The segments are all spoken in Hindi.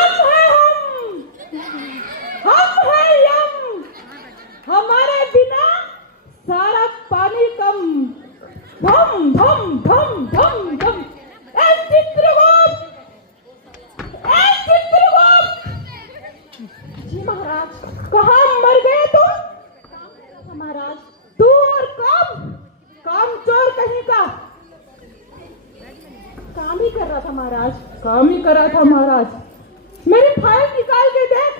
यम है हम है यम, हमारे बिना सारा पानी कम। धम धम धम धम धम। ए चित्रगुप्त, ए चित्रगुप्त। जी महाराज। कहाँ मर गए तुम? महाराज तू और काम चोर कहीं का। काम ही कर रहा था महाराज। काम ही कर रहा था महाराज। मेरी फाइल निकाल के देख,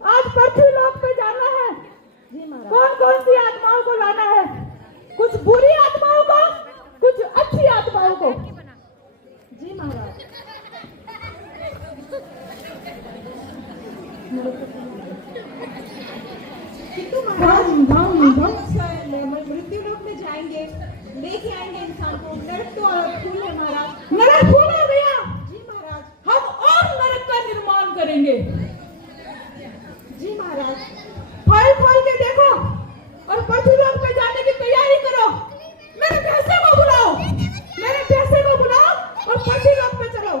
आज पृथ्वीलोक पे जाना है। जी महाराज। कौन कौन सी आत्माओं को लाना है? कुछ बुरी आत्माओं को, कुछ अच्छी आत्माओं को। जी महाराज। किंतु महाराज मृत्यु लोक में जाएंगे, लेके आएंगे इंसान को। नरक तो फूल है महाराज। नरक फूल है भैया। जी महाराज। हम और नरक का निर्माण करेंगे। जी महाराज। फाइल खोल के देखो और पृथ्वीलोक पे जाने की तैयारी करो। मेरे पैसे को बुलाओ, मेरे पैसे को बुलाओ और पृथ्वीलोक पे चलो।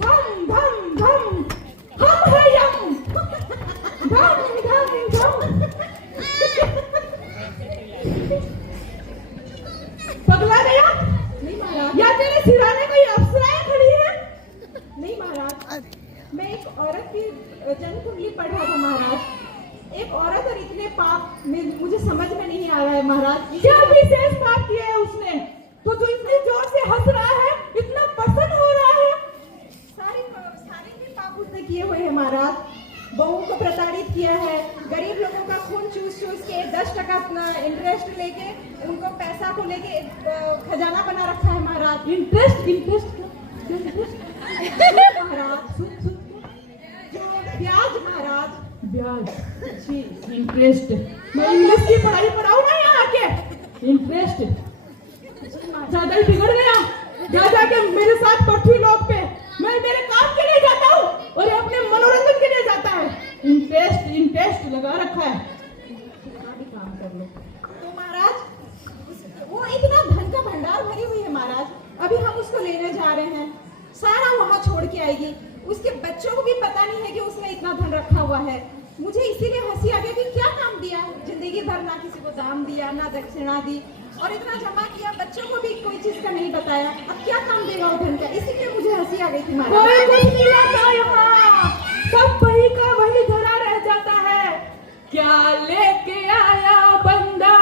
धम धम धम। हम है यम। धम धम धम। पगला गया? नहीं महाराज। या तेरे सिराने कोई अप्सराएं खड़ी है? नहीं महाराज, मैं एक औरत की जन्म कुंडली पढ़ रहा था महाराज। एक औरत और इतने पाप में मुझे समझ में नहीं आ रहा है महाराज। क्या विशेष पाप किया है उसने? तो जो इतने जोर से हंस रहा है, इतना प्रसन्न हो रहा है। सारे भी पाप उसने किए हुए हैं महाराज। बहुओं को प्रताड़ित किया है, गरीब लोगों का खून चूस के 10% अपना इंटरेस्ट लेके, उनको पैसा को लेके खजाना बना रखा है महाराज। इंटरेस्ट महाराज जो ब्याज महाराज। ब्याज। जी इंटरेस्ट। मैं इंग्लिश की पढ़ाई पढ़ाऊं ना यहाँ आके। इंटरेस्ट ज्यादा ही बिगड़ गया। जा जाके मेरे साथ पृथ्वीलोक पे मैं मेरे काम के लिए जाता हूँ और ये अपने मनोरंजन के लिए जाता है। इंटरेस्ट लगा रखा है। काम कर लो। तो महाराज वो इतना धन का भंडार भरी हुई है महाराज। अभी हम उसको लेने जा रहे हैं, सारा वहाँ छोड़ के आएगी। उसके बच्चों को भी पता नहीं है कि उसने इतना धन रखा हुआ है। मुझे इसीलिए हंसी आ गई कि क्या काम दिया, जिंदगी भर ना किसी को दाम दिया, ना दक्षिणा दी, और इतना जमा किया, बच्चों को भी कोई चीज का नहीं बताया। अब क्या काम देगा वो धन का? इसीलिए मुझे हंसी आ गई थी महाराज। कोई कुछ नहीं आता यहाँ, सब वही का वही धरा रह जाता है। क्या लेके आया बंदा,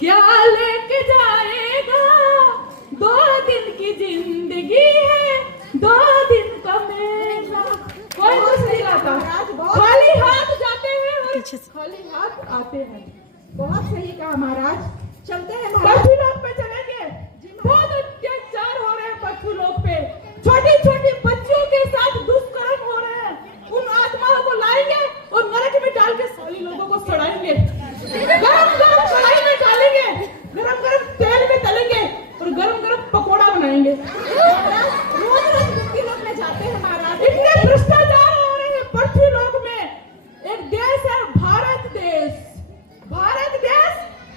क्या लेके जाएगा? 2 दिन की जिंदगी है, 2 दिन का मेला। कोई कुछ नहीं आता, खाली हाथ जाते हैं और खाली हाथ आते हैं। बहुत सही कहा महाराज। चलते हैं महाराज। पृथ्वीलोक पे चलेंगे। बहुत अत्याचार हो रहे हैं पृथ्वीलोक पे। छोटी छोटी बच्चियों के साथ दुष्कर्म हो रहे हैं। उन आत्माओं को लाएंगे और नरक में डाल के सारी लोगों को सड़ाएंगे। गरम गरम कढ़ाई में डालेंगे, गरम गरम तेल में तलेंगे और गरम गरम पकौड़ा बनाएंगे। रोज पृथ्वीलोक में जाते हैं महाराज। इतने भ्रष्टाचार हो रहे हैं पृथ्वीलोक में। एक देश है भारत देश, भारत देश,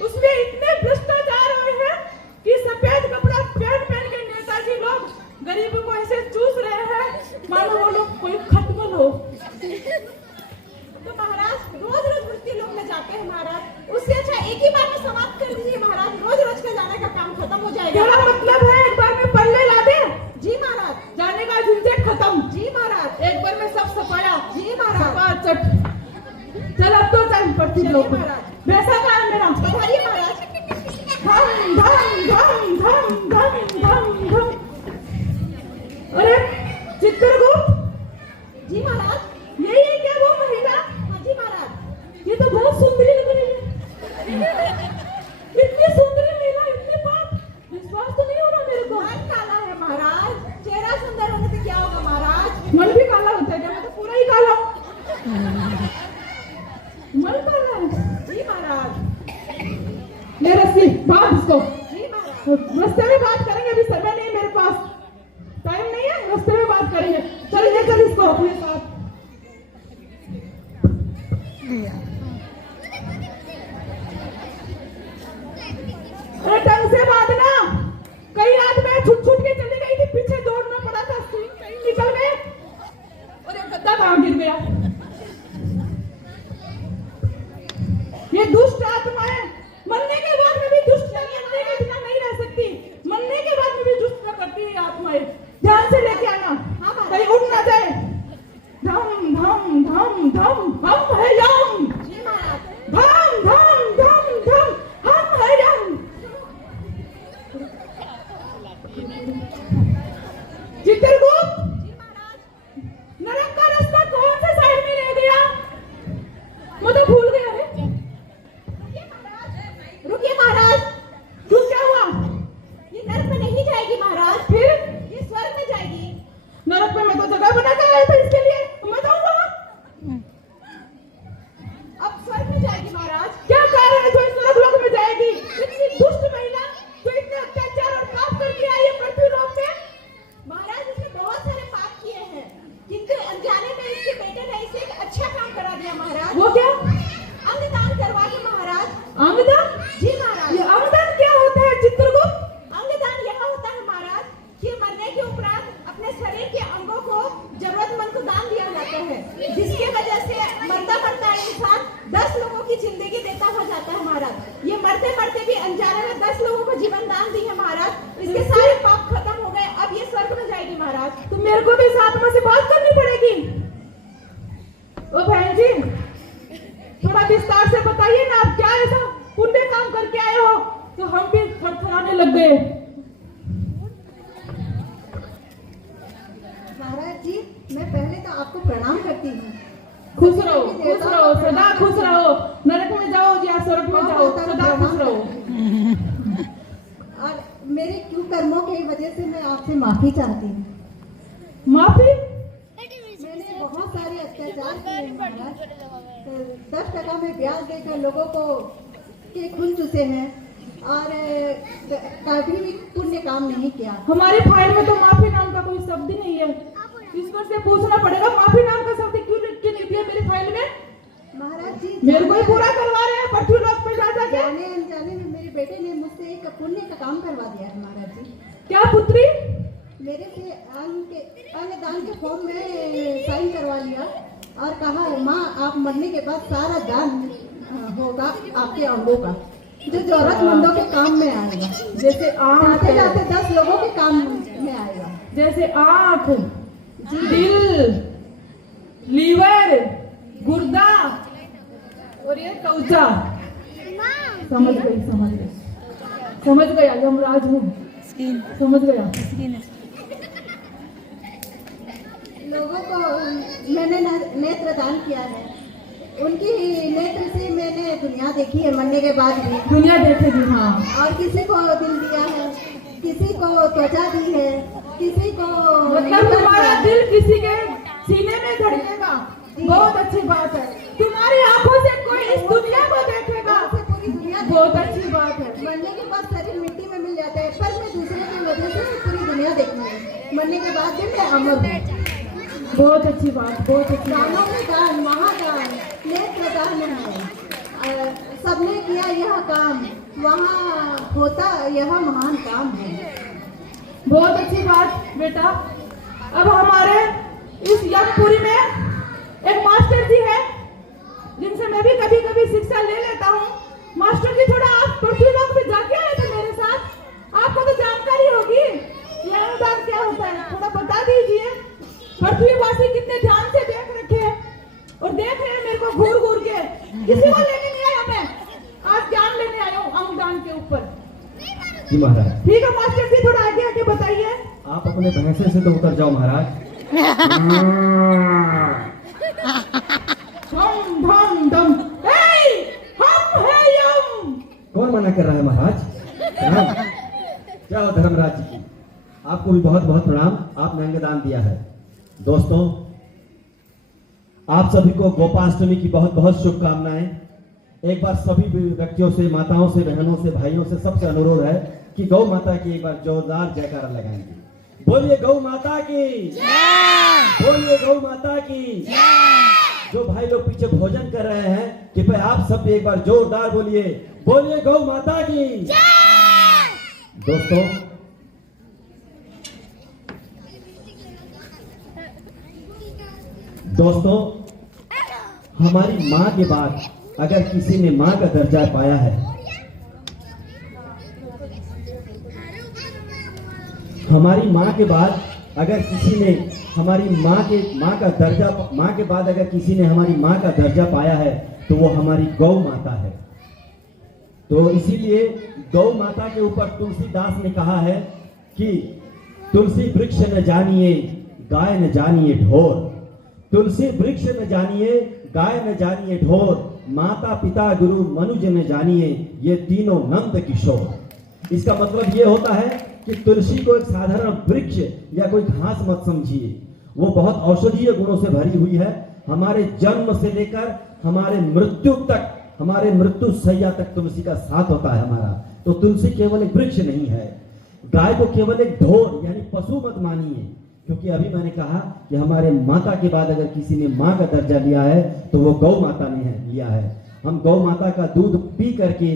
उसमें इतने भ्रष्टाचार हुए हैं कि सफेद कपड़ा पहन के नेताजी लोग गरीबों को ऐसे चूस रहे हैं मानो वो लोग कोई खटमल हो। तो महाराज रोज मृत्युलोक में जाते हैं महाराज। उससे अच्छा एक ही बार में समाप्त कर दीजिए महाराज। रोज का जाने का काम खत्म हो जाएगा। क्या मतलब है एक बार में पल्ले ला दे? जी महाराज। जाने का झंझट खत्म। जी महाराज। एक बार में सब सफाया। जी महाराज। चल अब तो चल पृथ्वीलोक महाराज। वैसा का है मेरा। बताइए महाराज। धम धम धम धम धम धम धम। अरे चित्रगुप्त। जी महाराज। यही है क्या वो महिला? हाँ जी महाराज। ये तो बहुत सुंदरी लग रही है। इतनी सुंदरी महिला, इतने पाप, विश्वास तो नहीं हो रहा मेरे को। मन काला है महाराज। चेहरा सुंदर होने से क्या होगा महाराज? मन भी काला होता है क्या? मैं तो पूरा ही काला। मन काला है। जी महाराज। ले रस्सी बांध इसको। जी महाराज। रास्ते में बात करेंगे, अभी समय नहीं मेरे पास, टाइम नहीं है, रास्ते में बात करेंगे। चल ले चल इसको अपने साथ। अरे ढंग से बांधना। कई रात में छुट छुट के चली गई थी, पीछे दौड़ना पड़ा था, कहीं निकल गए और एक गद्दा चित्रगुप्त, जी महाराज। नरक का रास्ता कौन से साइड में ले गया? मैं तो भूल गया रे। रुकिए महाराज, क्यों, क्या हुआ? ये नरक में नहीं जाएगी महाराज, फिर ये स्वर्ग में जाएगी। नरक में मैं तो जगह बना के आया था इसके लिए, मैं जाऊंगा। अब स्वर्ग में जाएगी महाराज। क्या कारण है जो इस नरक लोक में जाएगी? इतनी दुष्ट महिला जो इतने अत्याचार और पाप करके आई है पृथ्वी लोक में। महाराज इसने बहुत सारे पाप किए हैं, किंतु अनजाने में इसके बेटे ने इसे एक अच्छा काम करा दिया महाराज। वो क्या? अंगदान करवा के महाराज। अंगदान? जी महाराज। ये अंगदान क्या होता है चित्रगुप्त? अंगदान यह होता है महाराज कि मरने के उपरांत अपने शरीर के अंगों को जरूरतमंद को दान दिया जाता है, जिसकी वजह से मरता मरता इंसान 10 लोगों की जिंदगी देता हो जाता है महाराज। ये मरते मरते भी अनजाने में 10 लोगों को जीवन दान दी है महाराज। इसके सारे पाप खत्म हो गए, अब ये स्वर्ग में जाएगी महाराज। तो मेरे को भी इस आत्मा से बात करनी पड़ेगी। ओ बहन जी, थोड़ा विस्तार से बताइए ना, आप क्या ऐसा पुण्य काम करके आए हो तो हम भी थरथराने लग गए। महाराज जी, मैं पहले तो आपको प्रणाम करती हूँ। खुश रहो, सदा खुश रहो। नरक में जाओ या स्वर्ग में जाओ, सदा खुश रहो। और मेरे क्यों कर्मों की वजह से मैं आपसे माफी चाहती हूँ। माफी? मैंने बहुत सारे अत्याचार किए हैं महाराज। 10% में ब्याज देकर लोगों को के खून चूसे हैं और कभी भी पुण्य काम नहीं किया। हमारे फाइल में तो माफी नाम का कोई शब्द ही नहीं है। ईश्वर से पूछना पड़ेगा माफी नाम का शब्द क्यों लिख के नहीं दिया मेरे फाइल में। महाराज जी, मेरे को ही पूरा करवा रहे हैं पृथ्वी लोक पे जा जाके। जाने अनजाने में मेरे बेटे ने मुझसे एक पुण्य का काम करवा दिया है महाराज जी। क्या पुत्री? मेरे से अंगदान के फॉर्म में साइन करवा लिया और कहा, माँ आप मरने के बाद सारा दान होगा आपके अंगों का, जो जरूरतमंदों के काम में आएगा। जैसे आँख, जाते जाते 10 लोगों के काम में आएगा। जैसे आँख, दिल, लीवर, गुर्दा और ये त्वचा। समझ गई यमराज हूँ, समझ गया। लोगों को मैंने नेत्र दान किया है, उनकी नेत्र से मैंने दुनिया देखी है मरने के बाद भी। दुनिया देखेगी, हाँ। और किसी को दिल दिया है, किसी को त्वचा दी है, किसी को मतलब तुम्हारा दिल किसी के सीने में धड़केगा। बहुत अच्छी बात है। तुम्हारी आंखों से कोई इस दुनिया को देखेगा, पूरी दुनिया। बहुत अच्छी बात है। मरने के बाद शरीर मिट्टी में मिल जाता है, पर मैं दूसरे की वजह से पूरी दुनिया देखूंगी। मरने के बाद भी मैं अमर हूँ। बहुत अच्छी बात, बहुत अच्छी बात। दानों में दान, महादान, नेत्र दान है। सबने किया यह काम, वहाँ होता यह महान काम है। बहुत अच्छी बात बेटा। अब हमारे इस यमपुरी में एक मास्टर जी है जिनसे मैं भी कभी कभी शिक्षा ले लेता हूँ। मास्टर जी, थोड़ा आप पृथ्वी लोक पे जाके आए थे मेरे साथ, आपको तो जानकारी होगी ये अनुदान क्या होता है, थोड़ा बता दीजिए। पृथ्वीवासी कितने ध्यान से देख रखे हैं और देख रहे हैं मेरे को घूर घूर के। किसी को लेने नहीं आया मैं, आज ज्ञान लेने आया हूँ अनुदान के ऊपर। जी महाराज। ठीक है मास्टर जी, थोड़ा आगे आगे बताइए। आप अपने भैंसे से तो उतर जाओ महाराज। हम धम दम, हम है यम। कौन मना कर रहा है महाराज? प्रणाम। क्या हो धर्मराज जी की, आपको भी बहुत बहुत प्रणाम। आपने अंगदान दिया है। दोस्तों, आप सभी को गोपाष्टमी की बहुत बहुत शुभकामनाएं। एक बार सभी व्यक्तियों से, माताओं से, बहनों से, भाइयों से सबसे अनुरोध है कि गौ माता की एक बार जोरदार जयकारा लगाएंगे। बोलिए गौ माता की जय, बोलिए गौ माता की जय। जो भाई लोग पीछे भोजन कर रहे हैं, कृपया आप सब भी एक बार जोरदार बोलिए गौ माता की जय। दोस्तों, हमारी माँ के बाद अगर किसी ने माँ का दर्जा पाया है, हमारी माँ के बाद अगर किसी ने हमारी माँ का दर्जा, माँ के बाद अगर किसी ने हमारी माँ का दर्जा पाया है तो वो हमारी गौ माता है। तो इसीलिए गौ माता के ऊपर तुलसीदास ने कहा है कि तुलसी वृक्ष न जानिए गाय न जानिए ढोर। तुलसी वृक्ष न जानिए गाय न जानिए ढोर, माता पिता गुरु मनुज न जानिए ये तीनों नंद किशोर। इसका मतलब ये होता है कि तुलसी को एक साधारण वृक्ष या कोई घास मत समझिए, वो बहुत औषधीय गुणों से भरी हुई है। हमारे जन्म से लेकर हमारे मृत्यु तक, हमारे मृत्यु सैया तक तुलसी का साथ होता है हमारा। तो तुलसी केवल एक वृक्ष नहीं है। गाय को केवल एक ढोर यानी पशु मत मानिए, क्योंकि अभी मैंने कहा कि हमारे माता के बाद अगर किसी ने माँ का दर्जा लिया है तो वो गौ माता ने लिया है। हम गौ माता का दूध पी करके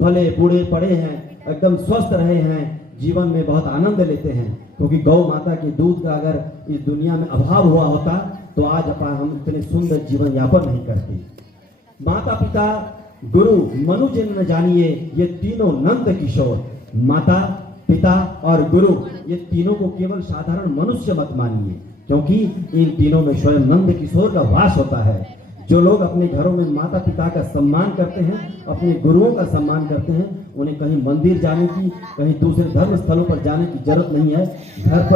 भले बूढ़े पड़े हैं, एकदम स्वस्थ रहे हैं, जीवन में बहुत आनंद लेते हैं, क्योंकि गौ माता के दूध का अगर इस दुनिया में अभाव हुआ होता तो आज हम इतने सुंदर जीवन यापन नहीं करते। माता पिता गुरु मनुज न जानिए ये तीनों नंद किशोर। माता पिता और गुरु ये तीनों को केवल साधारण मनुष्य मत मानिए, क्योंकि इन तीनों में स्वयं नंद किशोर का वास होता है। जो लोग अपने घरों में माता पिता का सम्मान करते हैं, अपने गुरुओं का सम्मान करते हैं, उन्हें कहीं मंदिर जाने की, कहीं दूसरे धर्म स्थलों पर जाने की जरूरत नहीं है। घर पर